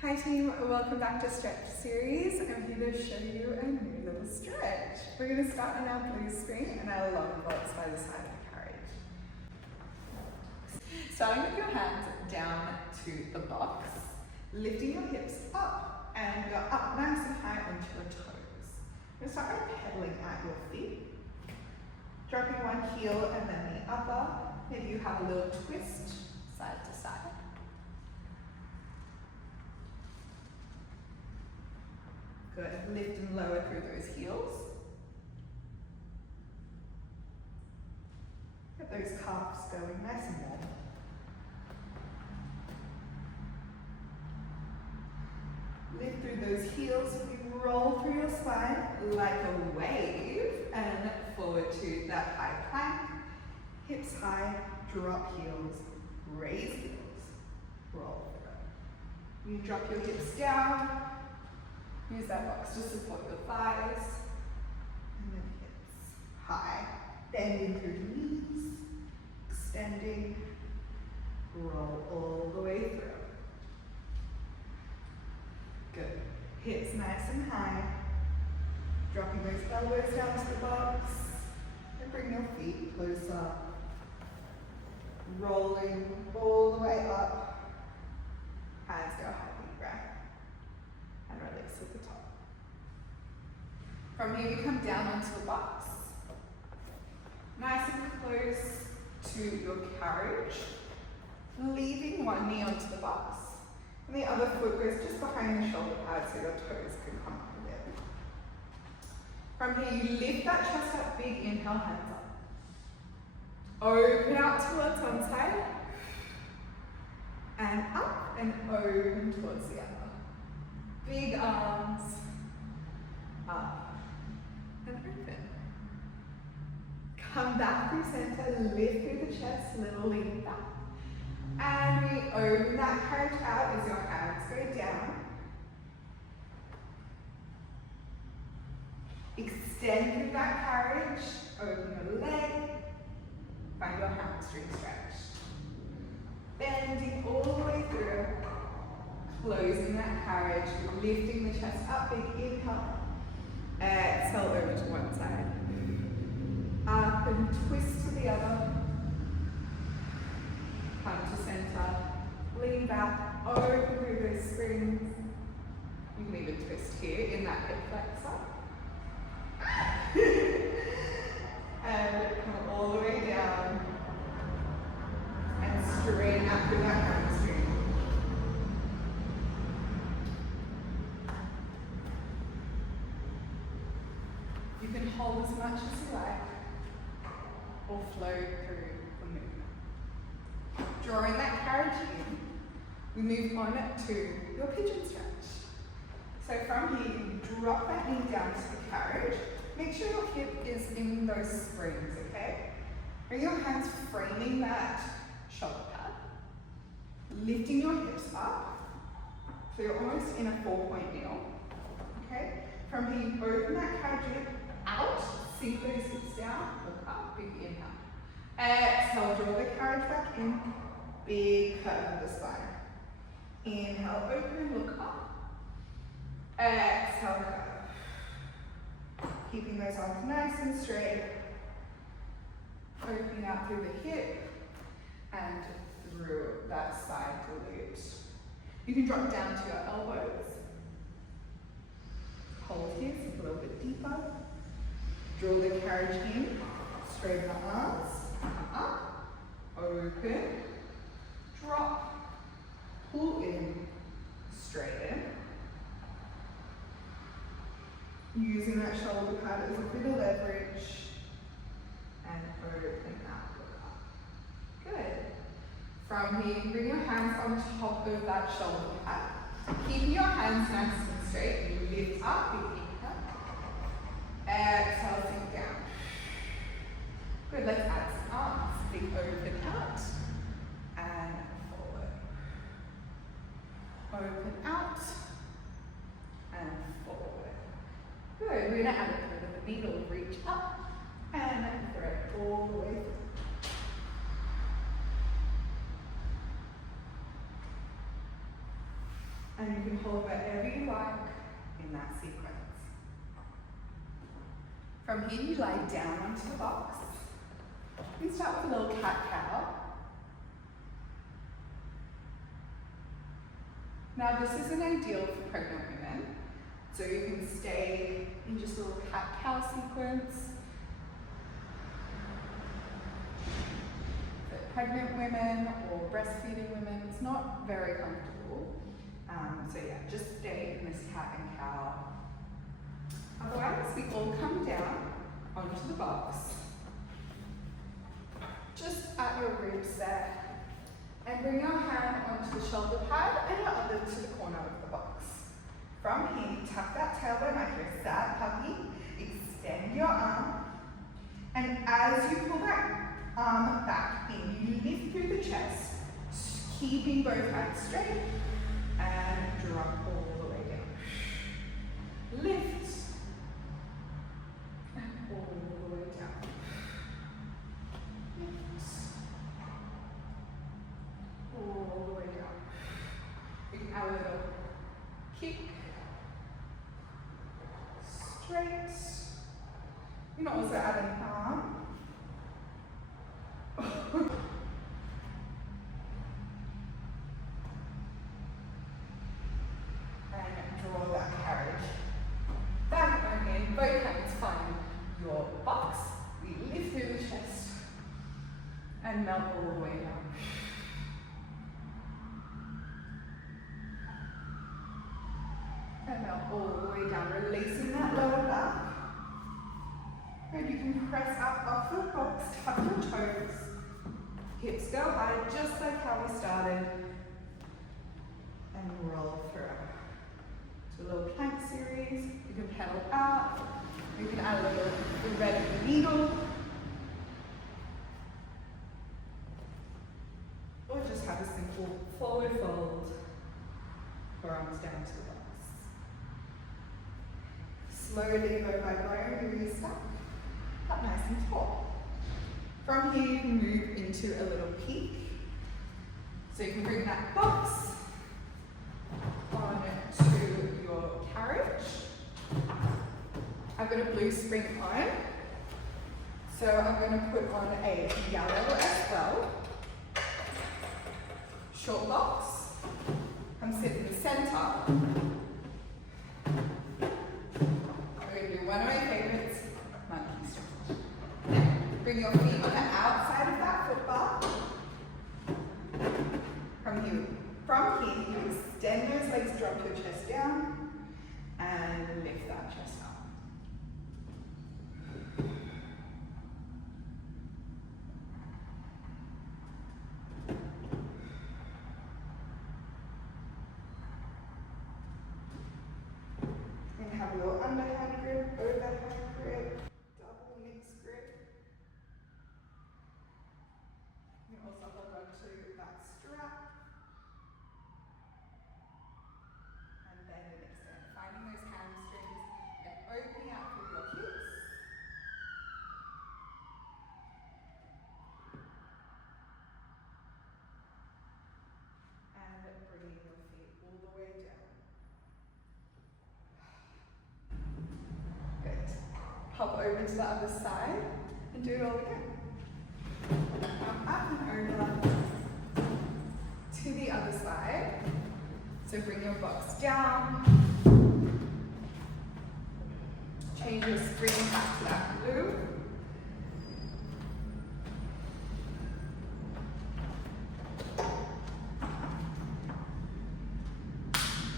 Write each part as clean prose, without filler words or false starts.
Hi team, welcome back to Stretch Series. I'm here to show you a new little stretch. We're going to start on our blue screen and our long blocks by the side of the carriage. Starting with your hands down to the box, lifting your hips up and you're up nice and high onto your toes. You're going to start by pedaling at your feet, dropping one heel and then the other. Maybe you have a little twist side to side. Good. Lift and lower through those heels. Get those calves going nice and warm. Lift through those heels. You roll through your spine like a wave and forward to that high plank. Hips high, drop heels, raise heels, roll through. You drop your hips down. Use that box to support your thighs. And then hips high. Bending through the knees. Extending. Roll all the way through. Good. Hips nice and high. Dropping those elbows down to the box. And bring your feet closer. Rolling all the way up. Hands go high. And release at the top. From here you come down onto the box. Nice and close to your carriage. Leaving one knee onto the box. And the other foot goes just behind the shoulder pad so your toes can come up a bit. From here you lift that chest up big, inhale, hands up. Open out towards one side. And up and open towards the other. Big arms, up and open. Come back through center, lift through the chest, little lean back. And we open that carriage out as your hands go down. Extend through that carriage, open your leg, find your hamstring stretch. Bending all the way through. Closing that carriage, lifting the chest up, big inhale. Exhale over to one side. Up and twist to the other. Come to center. Lean back, open through those springs. You can even twist here in that hip flexor. And come all the way down. And straighten out through that hamstring. You can hold as much as you like or flow through the movement. Drawing that carriage in, we move on to your pigeon stretch. So from here, you drop that knee down to the carriage. Make sure your hip is in those springs, okay? Bring your hands framing that shoulder pad. Lifting your hips up. So you're almost in a 4-point kneel, okay? From here, you open that carriage in. Out, sink those hips down, look up, big inhale. Exhale, draw the carriage back in, big curve of the spine. Inhale, open, look up. Exhale, curve. Keeping those arms nice and straight. Opening out through the hip and through that side glute. You can drop down to your elbows. Hold here, sink a little bit deeper. Draw the carriage in, straighten the arms, up, open, drop, pull in, straighten. Using that shoulder pad as a bit of leverage, and open out, look up. Good. From here, bring your hands on top of that shoulder pad. Keeping your hands nice and straight, you lift up, big inhale. Exhale, sink down. Good, let's add some arms. Big open out and forward. Open out and forward. Good, we're going to add a thread of the needle. Reach up and thread all the way through. And you can hold wherever you like in that sequence. From here, you lie down onto the box. You start with a little cat-cow. Now, this isn't ideal for pregnant women, so you can stay in just a little cat-cow sequence. For pregnant women or breastfeeding women, it's not very comfortable. So yeah, just stay in this cat and cow. Otherwise, we all come down onto the box, just at your ribs there, and bring your hand onto the shoulder pad and your other to the corner of the box. From here, tuck that tailbone like you're a sad puppy, extend your arm, and as you pull that arm back in, you lift through the chest, keeping both hands straight, and drop all the way down. Lift, and all the way down. Lift, all the way down. We can add a little kick, straight. You can also add an arm. And draw that carriage back on in. Both hands find your box. We lift through the chest and melt all the way down. And melt all the way down, releasing that lower back. And you can press up off the box, tuck your toes. Hips go high, just like how we started. And roll through. So a little plank series. You can pedal out. You can add a little red needle. Or just have a simple forward fold. Forearms down to the box. Slowly, bone by bone, you restart. Up nice and tall. From here, you can move into a little peak. So you can bring that box on to your carriage. I've got a blue spring on, so I'm going to put on a yellow as well. Short box. I'm sitting in the center. We're going to do one of my favorites, monkey stretch. Now, bring your feet on the outside of that footbar. From here, you extend those legs, drop your chest down, and lift that chest up. And have a little underhand grip, overhand grip, double mixed grip. You can also hold on to that strap. And then extend, finding those hamstrings and opening out through your hips. And bringing your feet all the way down. Good. Hop over to the other side and do it all again. Up and over to the other side. So bring your box down. Change your spring back to that blue.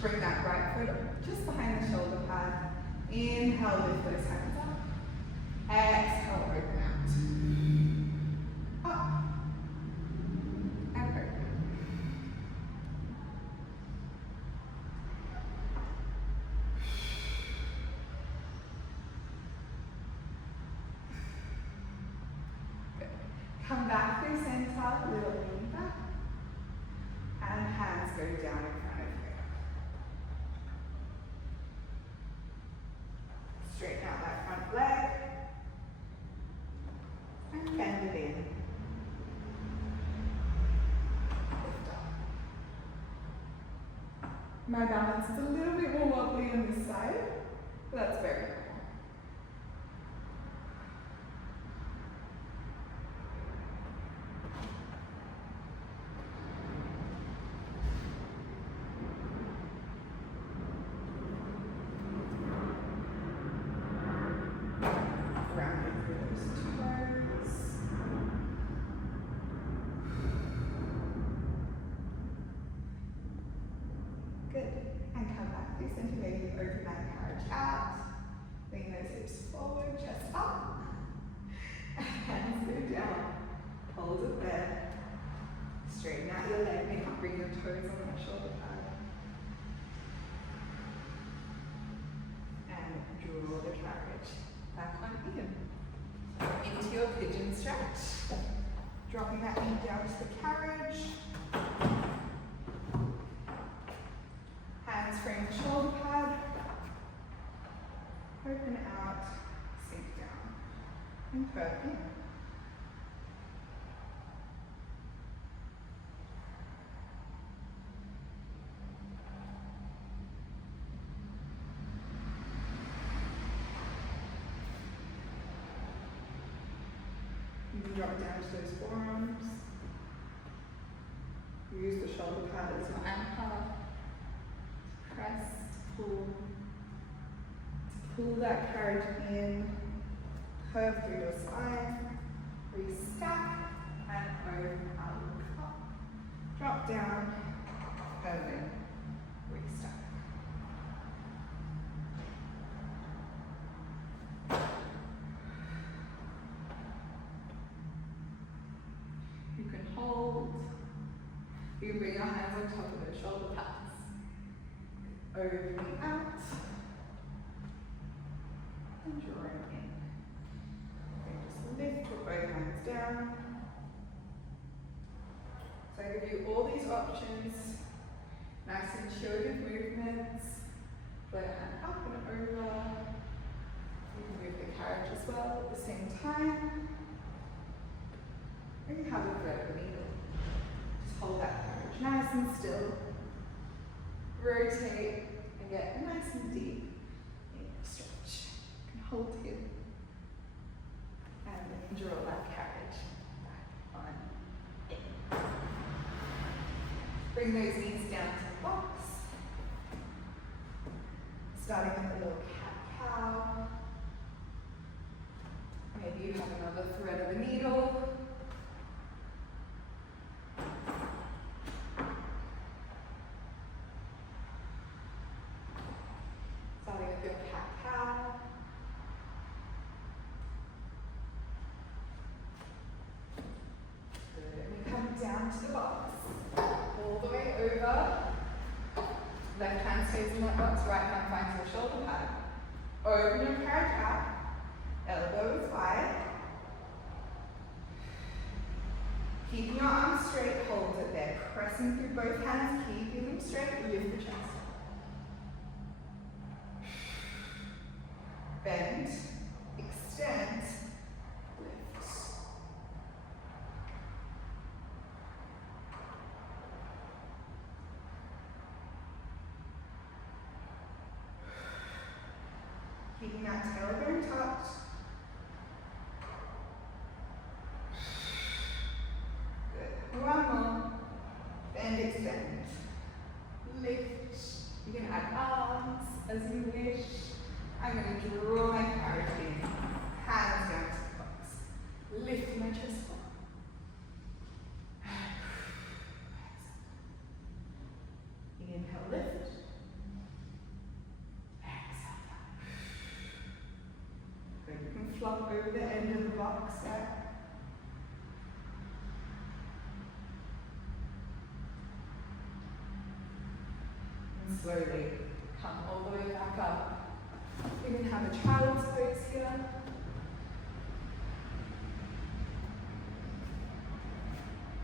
Bring that right foot just behind the shoulder pad. Inhale, lift those hands up. Exhale, open out. Up. And open. Good. Come back through center, little lean back. And hands go down in front of you. Straighten out that front leg. And bend it in. Lift up. My balance is a little bit more wobbly on this side, but that's very normal. Rounding through those toes. Good. And come back through center, maybe open that carriage out. Lean those hips forward, chest up. And hands go down. Hold it there. Straighten out your leg, maybe bring your toes on that shoulder pad. And draw the carriage back on in. Into your pigeon stretch. Dropping that knee down to the carriage. Hands frame the shoulder pad. Open out, sink down. And curve in. You can drop down to those forearms. Use the shoulder pad as your anchor. Press, pull that carriage in, curve through your spine, restack, and open up. Drop down, curve in, restack. You can hold. You can bring your hands on top of the shoulder pads. Opening out. And drawing in. Okay, just lift with both hands down. So I give you all these options. Nice intuitive movements. Float your hand up and over. You can move the carriage as well at the same time. And you have a thread of a needle. Just hold that carriage nice and still. Rotate and get nice and deep in your stretch. You can hold here. And then draw that carriage back on in. Bring those knees down to the box. Starting with a little cat-cow. Maybe you have another thread of a needle. Starting with your cat-cow. Good. And we come down to the box. All the way over. Left hand stays in that box, right hand finds your shoulder pad. Open your carriage out. Elbows wide. Keeping your arms straight, hold it there. Pressing through both hands, keeping them straight, lift the chest. Bend, extend, lift. Keeping that tailbone tucked. Good. One more. Bend, extend. Lift. You can add arms as you wish. I'm going to draw my carriage in. Hands down to the box. Lift my chest up. Inhale, lift. Exhale. Good. You can flop over the end of the box there. And slowly come all the way back up. You can have a child's pose here.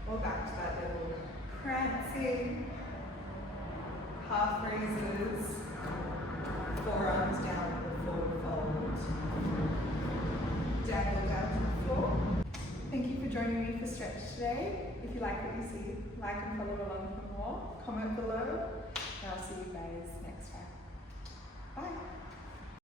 Or back to that little prancing, half raises, forearms down to the forward fold. Dangle down to the floor. Thank you for joining me for stretch today. If you like what you see, like and follow along for more. Comment below. I'll see you guys